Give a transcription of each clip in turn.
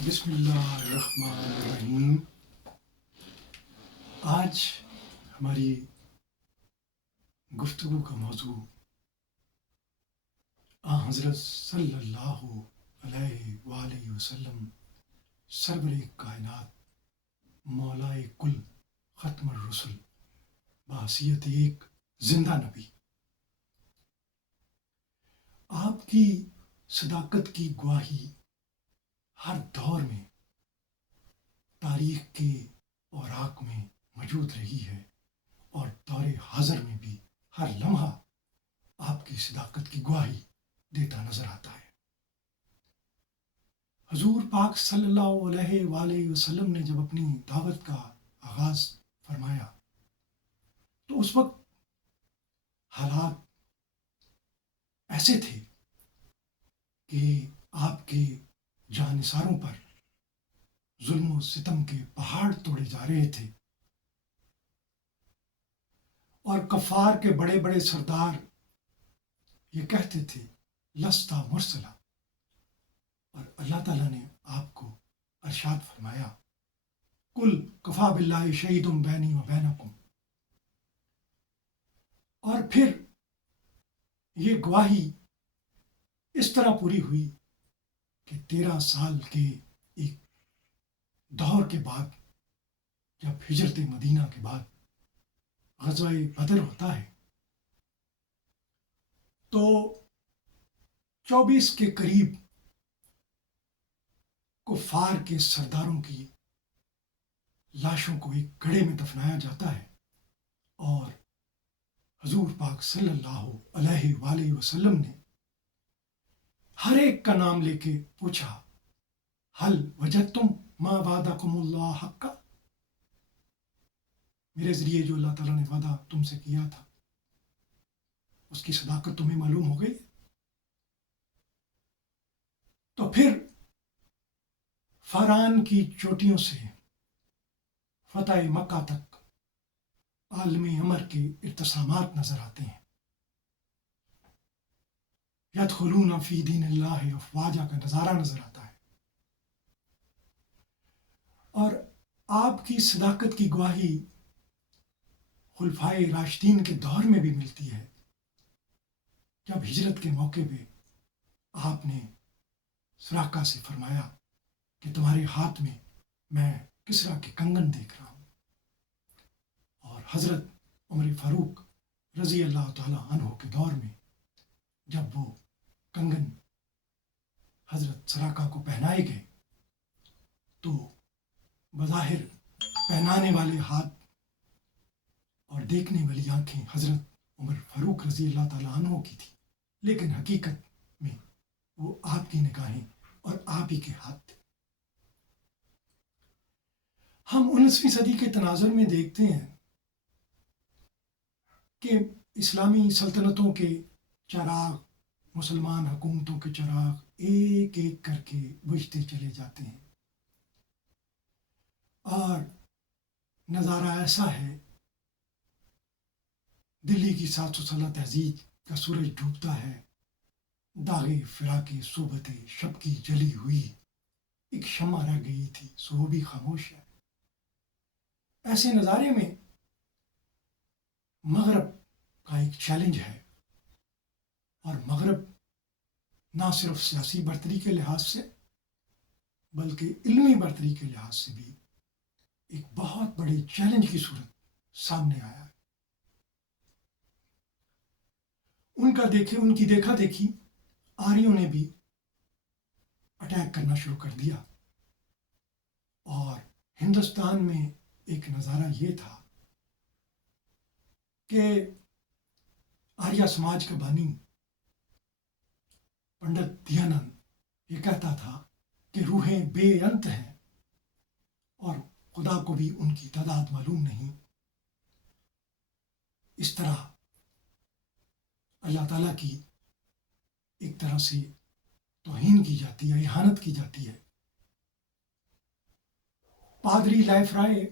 بسم اللہ الرحمن الرحیم۔ آج ہماری گفتگو کا موضوع حضرت صلی اللہ علیہ وآلہ وسلم سرور کائنات مولائے کل ختم الرسل بحیثیت ایک زندہ نبی، آپ کی صداقت کی گواہی ہر دور میں تاریخ کے اوراق میں موجود رہی ہے، اور دور حاضر میں بھی ہر لمحہ آپ کی صداقت کی گواہی دیتا نظر آتا ہے۔ حضور پاک صلی اللہ علیہ وآلہ وسلم نے جب اپنی دعوت کا آغاز فرمایا تو اس وقت حالات ایسے تھے کہ آپ کے جانثاروں پر ظلم و ستم کے پہاڑ توڑے جا رہے تھے، اور کفار کے بڑے بڑے سردار یہ کہتے تھے لستا مرسلا، اور اللہ تعالیٰ نے آپ کو ارشاد فرمایا کل کفا باللہ شہید بینی و بینکم، اور پھر یہ گواہی اس طرح پوری ہوئی کہ 13 سال کے ایک دور کے بعد، جب ہجرت مدینہ کے بعد غزوہ بدر ہوتا ہے تو 24 کے قریب کفار کے سرداروں کی لاشوں کو ایک گڑھے میں دفنایا جاتا ہے، اور حضور پاک صلی اللہ علیہ وآلہ وسلم نے ہر ایک کا نام لے کے پوچھا حل وجدتم ما وعدکم اللہ حقا، میرے ذریعے جو اللہ تعالیٰ نے وعدہ تم سے کیا تھا اس کی صداقت تمہیں معلوم ہو گئی؟ تو پھر فاران کی چوٹیوں سے فتح مکہ تک عالم امر کے ارتسامات نظر آتے ہیں، یدخلون فی دین اللہ افواجا کا نظارہ نظر آتا ہے، اور آپ کی صداقت کی گواہی خلفائے راشدین کے دور میں بھی ملتی ہے، جب ہجرت کے موقع پہ آپ نے سراقہ سے فرمایا کہ تمہارے ہاتھ میں کسریٰ کے کنگن دیکھ رہا ہوں، اور حضرت عمر فاروق رضی اللہ تعالیٰ عنہ کے دور میں جب وہ کنگن حضرت سراقہ کو پہنائے گئے تو بظاہر پہنانے والے ہاتھ اور دیکھنے والی آنکھیں حضرت عمر فاروق رضی اللہ تعالیٰ عنہ کی تھی، لیکن حقیقت میں وہ آپ کی نگاہیں اور آپ ہی کے ہاتھ تھے۔ ہم 19ویں صدی کے تناظر میں دیکھتے ہیں کہ اسلامی سلطنتوں کے چراغ، مسلمان حکومتوں کے چراغ ایک ایک کر کے بجھتے چلے جاتے ہیں، اور نظارہ ایسا ہے دلی کی 700 سالہ تہذیب کا سورج ڈوبتا ہے، داغے فراق صحبت شب کی جلی ہوئی، ایک شمع رہ گئی تھی سو وہ بھی خاموش ہے۔ ایسے نظارے میں مغرب کا ایک چیلنج ہے، اور مغرب نہ صرف سیاسی برتری کے لحاظ سے بلکہ علمی برتری کے لحاظ سے بھی ایک بہت بڑے چیلنج کی صورت سامنے آیا ہے۔ ان کی دیکھا دیکھی آریوں نے بھی اٹیک کرنا شروع کر دیا، اور ہندوستان میں ایک نظارہ یہ تھا کہ آریہ سماج کا بانی پنڈت دیانند یہ کہتا تھا کہ روحیں بے انت ہیں اور خدا کو بھی ان کی تعداد معلوم نہیں۔ اس طرح اللہ تعالیٰ کی ایک طرح سے توہین کی جاتی ہے، اہانت کی جاتی ہے۔ پادری لائف رائے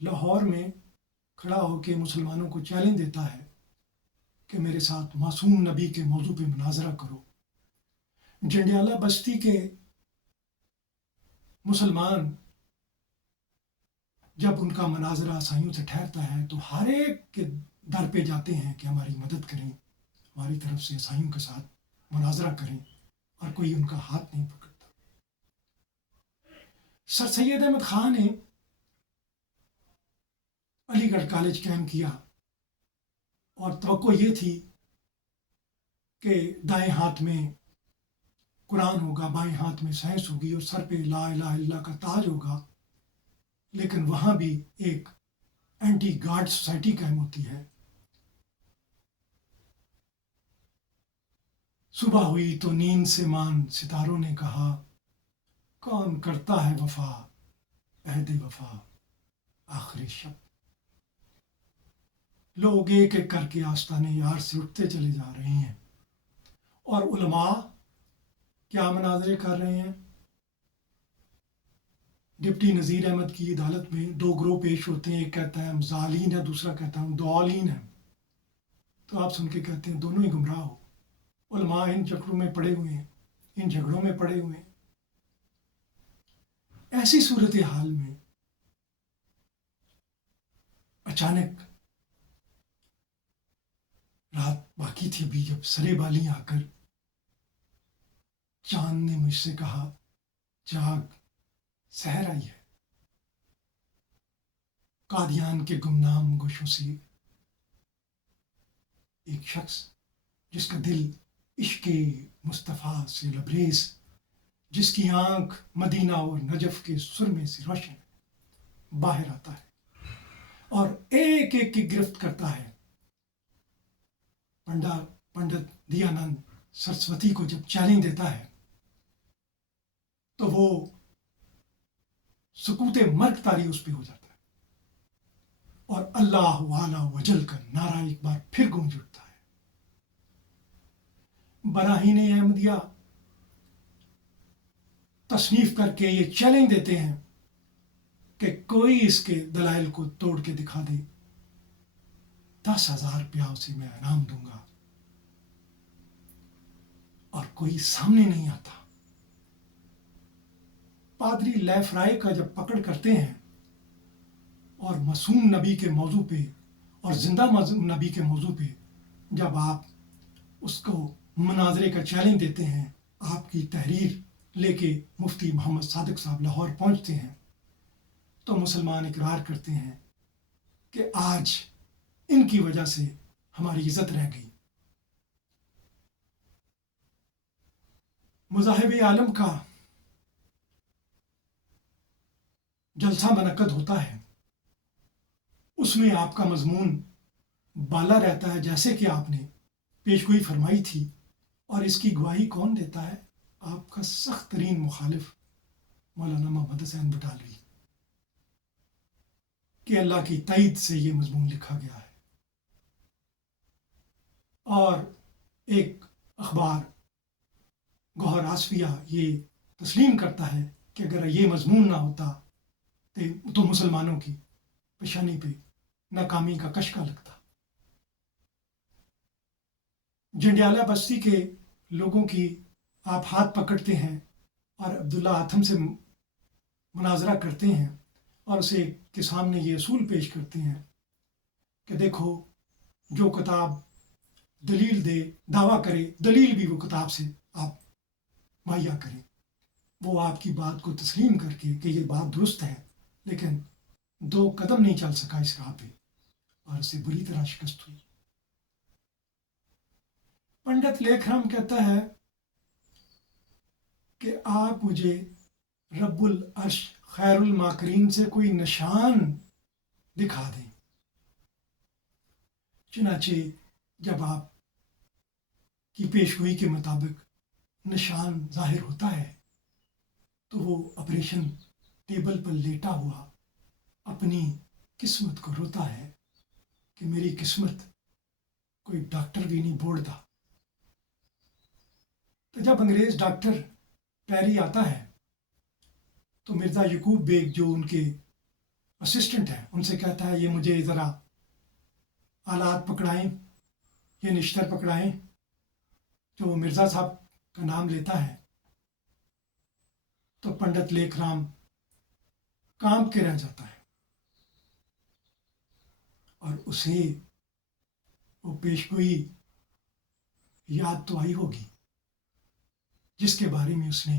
لاہور میں کھڑا ہو کے مسلمانوں کو چیلنج دیتا ہے کہ میرے ساتھ معصوم نبی کے موضوع پہ مناظرہ کرو۔ جنڈیالہ بستی کے मुसलमान जब उनका मनाजरा ईसाइयों से ठहरता है तो हर एक के दर पे जाते हैं कि हमारी मदद करें, हमारी तरफ से ईसाइयों के साथ मुनाजरा करें, और कोई उनका हाथ नहीं पकड़ता। सर सैयद अहमद खान ने अलीगढ़ कॉलेज कैम किया और तवक्को ये थी कि दाएं हाथ में कुरान होगा, बाएं हाथ में साइंस होगी और सर पे ला इलाहा इल्लल्लाह का ताज होगा। लेकिन वहाँ भी एक एंटी गार्ड सोसाइटी कायम होती है। सुबह हुई तो नींद से मान सितारों ने कहा, कौन करता है वफा अहद वफा आखिरी शब। लोग एक एक करके आस्ताने यार से उठते चले जा रहे हैं और उलमा क्या मनाजरे कर रहे हैं। डिप्टी नज़ीर अहमद की अदालत में दो ग्रोह पेश होते हैं, एक कहता है हम जालीन है, दूसरा कहता है हम दौलीन है। तो आप सुन के कहते हैं दोनों ही गुमराह हो। उलमा इन चक्रों में पड़े हुए हैं, इन झगड़ों में पड़े हुए हैं। ऐसी सूरत हाल में अचानक रात बाकी थी अभी, जब सरे बाली आकर चांद ने मुझसे कहा, जाग सहर आई है। कादियान के गुमनाम गोशों से एक शख्स जिसका दिल इश्के मुस्तफ़ा से लबरेज, जिसकी आंख मदीना और नजफ के सुरमे से रोशन बाहर आता है और एक एक की गिरफ्त करता है। पंडित दयानंद सरस्वती को जब चैलेंज देता है तो वो सुकूते मर्ग तारी उस पे हो जाता है और अल्लाह वाला वजल का नारा एक बार फिर गूंज उठता है। बराहीन अहमदिया तसनीफ करके ये चैलेंज देते हैं कि कोई इसके दलाइल को तोड़ के दिखा दे, 10,000 रुपया उसे मैं इनाम दूंगा। और कोई सामने नहीं आता। पादरी लेफ्राय का जब पकड़ करते हैं और मासूम नबी के मौजू पे और जिंदा नबी के मौजू पे जब आप उसको मुनाजरे का चैलेंज देते हैं, आपकी तहरीर लेके मुफ्ती मोहम्मद सादिक साहब लाहौर पहुंचते हैं, तो मुसलमान इकरार करते हैं कि आज इनकी वजह से हमारी इज्जत रह गई। मुजाहिब आलम का जलसा मनक़द होता है, उसमें आपका मजमून बाला रहता है जैसे कि आपने पेशगोई फरमाई थी। और इसकी गवाही कौन देता है? आपका सख्त तरीन मुखालिफ मौलाना मोहम्मद हुसैन बटालवी, कि अल्लाह की तईद से ये मजमून लिखा गया है। और एक अखबार गौहर आसफिया ये तस्लीम करता है कि अगर ये मजमून ना होता तो मुसलमानों की पेशानी पे नाकामी का कशका लगता। जंडियाला बस्ती के लोगों की आप हाथ पकड़ते हैं और अब्दुल्ला आथम से मुनाजरा करते हैं और उसे के सामने ये असूल पेश करते हैं कि देखो, जो किताब दलील दे, दावा करे, दलील भी वो किताब से आप मुहैया करें। वो आपकी बात को तस्लीम करके कि ये बात दुरुस्त है, लेकिन 2 कदम नहीं चल सका इस राह पे और उसे बुरी तरह शिकस्त हुई। पंडित लेखराम कहता है कि आप मुझे रब्बुल अर्श खैरुल माकरीन से कोई निशान दिखा दें। चुनाचे जब आप की पेशगोई के मुताबिक निशान जाहिर होता है तो वो ऑपरेशन टेबल पर लेटा हुआ अपनी किस्मत को रोता है कि मेरी किस्मत कोई डॉक्टर भी नहीं बोलता। तो जब अंग्रेज़ डॉक्टर पैरी आता है तो मिर्ज़ा यकूब बेग जो उनके असिस्टेंट हैं उनसे कहता है, ये मुझे ज़रा आलात पकड़ाएं, ये निश्तर पकड़ाएं। जो मिर्ज़ा साहब का नाम लेता है तो तो पंडित लेखराम कांप के रह जाता है और उसे वो पेशगोई याद तो आई होगी जिसके बारे में उसने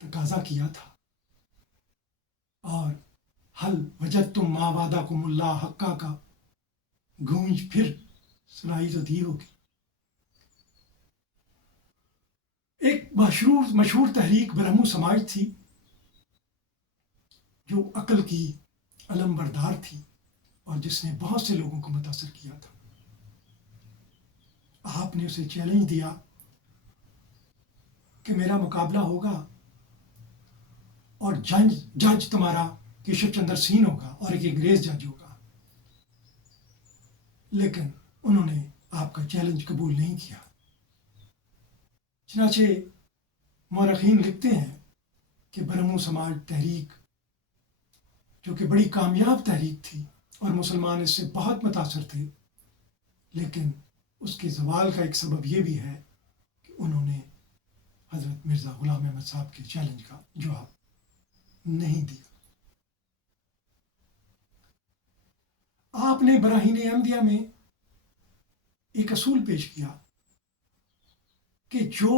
तकाजा किया था, और हल वजदतुम मा वादाकुमुल्लाह हक्का का गूंज फिर सुनाई तो दी होगी। एक मशहूर तहरीक ब्रह्मो समाज थी जो अक्ल की अलमबरदार थी और जिसने बहुत से लोगों को मुतासर किया था। आपने उसे चैलेंज दिया कि मेरा मुकाबला होगा और जज तुम्हारा केशव चंद्र सिंह होगा और एक अंग्रेज जज होगा, लेकिन उन्होंने आपका चैलेंज कबूल नहीं किया। चनाचे मौरखीन लिखते हैं कि ब्रह्मो समाज तहरीक जो कि बड़ी कामयाब तहरीक थी और मुसलमान इससे बहुत मुतासर थे, लेकिन उसके ज़वाल का एक सबब यह भी है कि उन्होंने हज़रत मिर्ज़ा ग़ुलाम अहमद साहब के चैलेंज का जवाब नहीं दिया। आपने बराहीन अहमदिया में एक असूल पेश किया कि जो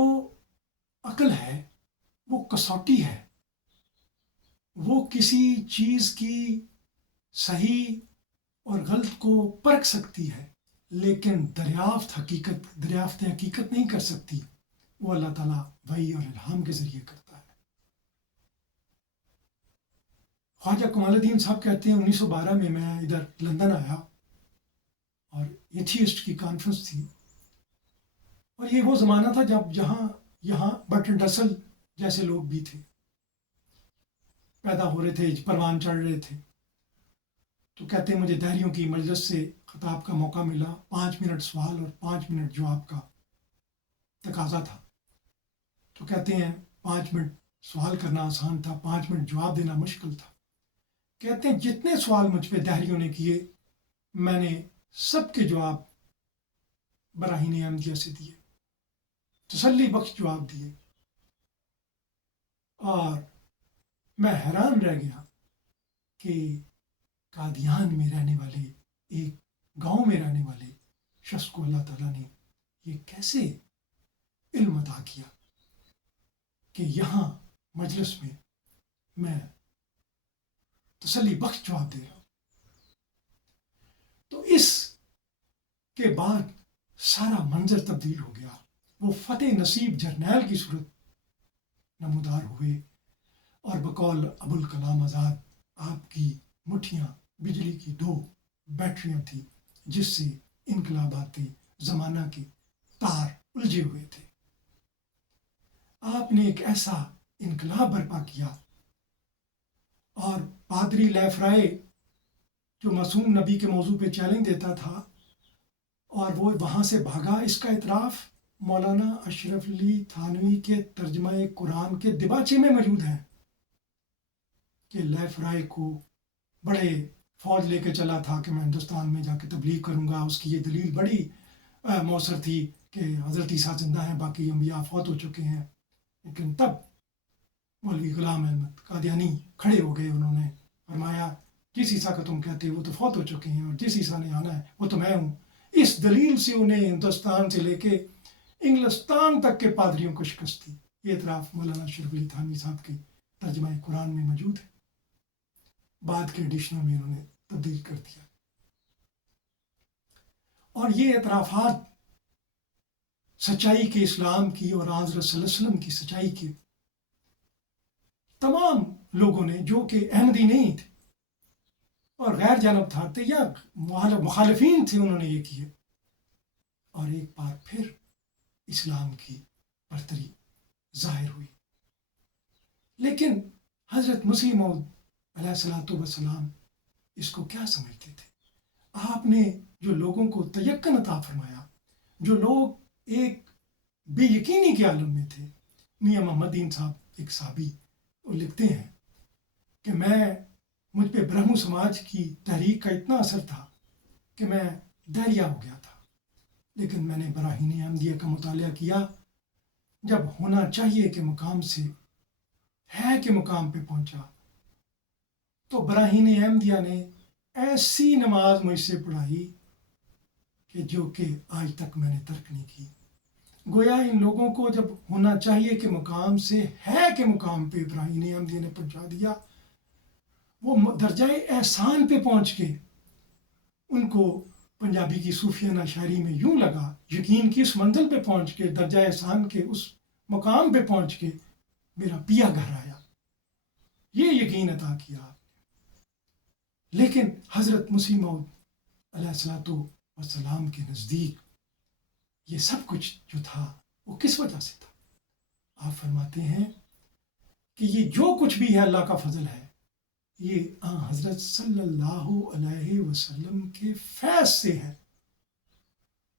अक्ल है वो कसौटी है, वो किसी चीज़ की सही और गलत को परख सकती है, लेकिन दरियाफ्त हकीकत नहीं कर सकती। वो अल्लाह ताला वही और इल्हाम के ज़रिए करता है। ख्वाजा कमालुद्दीन साहब कहते हैं 1912 में मैं इधर लंदन आया और एथियस्ट की कॉन्फ्रेंस थी, और ये वो ज़माना था जब यहाँ बर्ट्रैंड रसल जैसे लोग भी थे, पैदा हो रहे थे, परवान चढ़ रहे थे। तो कहते हैं मुझे दहरियों की मजलिस से खिताब का मौका मिला, 5 मिनट सवाल और 5 मिनट जवाब का तकाजा था। तो कहते हैं 5 मिनट सवाल करना आसान था, 5 मिनट जवाब देना मुश्किल था। कहते हैं जितने सवाल मुझ पे दहरियों ने किए मैंने सबके जवाब बराहीन अहमदिया से दिए, तसल्ली बख्श जवाब दिए, और मैं हैरान रह गया कि कादियान में रहने वाले, एक गांव में रहने वाले शख्स को अल्लाह ताला ने ये कैसे इल्म अता किया कि यहाँ मजलिस में मैं तसल्ली बख्श जवाब दे रहा हूँ। तो इस के बाद सारा मंजर तब्दील हो गया। वो फतेह नसीब जर्नैल की सूरत नमूदार हुए और बकौल अबुल कलाम आज़ाद आपकी मुठियाँ बिजली की 2 बैटरियाँ थी जिससे इनकलाबाती ज़माना के तार उलझे हुए थे। आपने एक ऐसा इनकलाब बर्पा किया, और पादरी लैफ्राए जो मासूम नबी के मौजू पे चैलेंज देता था और वो वहाँ से भागा, इसका इतराफ़ मौलाना अशरफ अली थानवी के तर्जमा कुरान के दिबाचे में मौजूद है कि लैफ्राए को बड़े फौज लेके चला था कि मैं हिंदुस्तान में जाके तबलीग करूँगा। उसकी ये दलील बड़ी मौसर थी कि हज़रत ईसा जिंदा हैं, बाकी अंबिया फौत हो चुके हैं। लेकिन तब मौलवी ग़ुलाम अहमद कादियानी खड़े हो गए, उन्होंने फरमाया जिस ईसा का तुम कहते हो वो तो फौत हो चुके हैं और जिस ईसा ने आना है वो तो मैं हूँ। इस दलील से उन्हें हिंदुस्तान से लेके इंग्लिस्तान तक के पादरियों को शिकस्त दी। ये इतराफ़ मौलाना अशरफ अली थानवी साहब के तर्जमा कुरान में मौजूद है। बाद के एडिशनों में उन्होंने तब्दील कर दिया, और ये एतराफ़ात सच्चाई के इस्लाम की और हज़रत सल्लल्लाहु अलैहि वसल्लम की सच्चाई के तमाम लोगों ने जो कि अहमदी नहीं थे और गैर जानब थे या मुखालिफिन थे, उन्होंने ये किए, और एक बार फिर इस्लाम की बरतरी ज़ाहिर हुई। लेकिन हज़रत मसीह मौद अलैहिस्सलातु वस्सलाम इसको क्या समझते थे? आपने जो लोगों को तयक्कुन अता फरमाया, जो लोग एक बेयकीनी के आलम में थे। मियाँ मोहम्मदीन साहब एक साहबी वो लिखते हैं कि मुझ पे ब्रह्मो समाज की तहरीक का इतना असर था कि मैं दरिया हो गया था, लेकिन मैंने बराहीन अहमदिया का मुतालिया किया। जब होना चाहिए के मुकाम से ہے کے مقام پہ پہنچا تو براہین احمدیہ نے ایسی نماز مجھ سے پڑھائی کہ جو کہ آج تک میں نے ترک نہیں کی. گویا ان لوگوں کو جب ہونا چاہیے کہ مقام سے ہے کے مقام پہ ابراہیم احمدیہ نے پہنچا دیا. وہ درجہ احسان پہ پہنچ کے ان کو پنجابی کی صوفیانہ شاعری میں یوں لگا یقین کی اس منزل پہ پہنچ کے درجہ احسان کے اس مقام پہ پہنچ کے میرا پیا گھر آیا. یہ یقین عطا کیا. لیکن حضرت مسیح موعود علیہ الصلوۃ والسلام کے نزدیک یہ سب کچھ جو تھا وہ کس وجہ سے تھا؟ آپ فرماتے ہیں کہ یہ جو کچھ بھی ہے اللہ کا فضل ہے یہ حضرت صلی اللہ علیہ وسلم کے فیض سے ہے.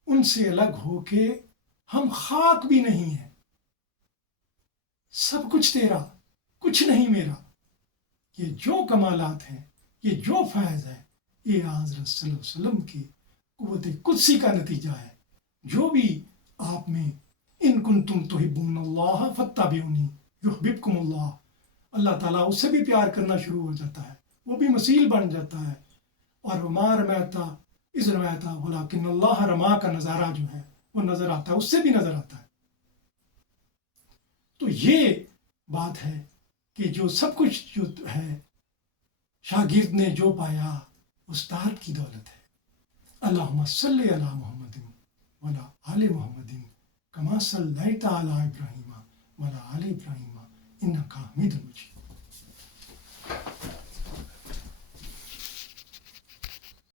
ان سے الگ ہو کے ہم خاک بھی نہیں ہیں. سب کچھ تیرا، کچھ نہیں میرا. یہ جو کمالات ہیں، یہ جو فیض ہے، یہ حضرت صلی اللہ علیہ وسلم کی قوت قدسی کا نتیجہ ہے. جو بھی آپ میں ان کنتم تحبون اللہ فاتبعونی یحببکم اللہ، اللہ تعالیٰ اس سے بھی پیار کرنا شروع ہو جاتا ہے، وہ بھی مسیل بن جاتا ہے. اور وما رمیتا اذ رمیتا ولکن اللہ رما کا نظارہ جو ہے وہ نظر آتا ہے، اس سے بھی نظر آتا ہے. تو یہ بات ہے کہ جو سب کچھ جو ہے شاگرد نے جو پایا استاد کی دولت ہے. اللہم صلی علی محمد وعلی آل محمد کما صلیت علی ابراہیم وعلی آل ابراہیم انک حمید مجید.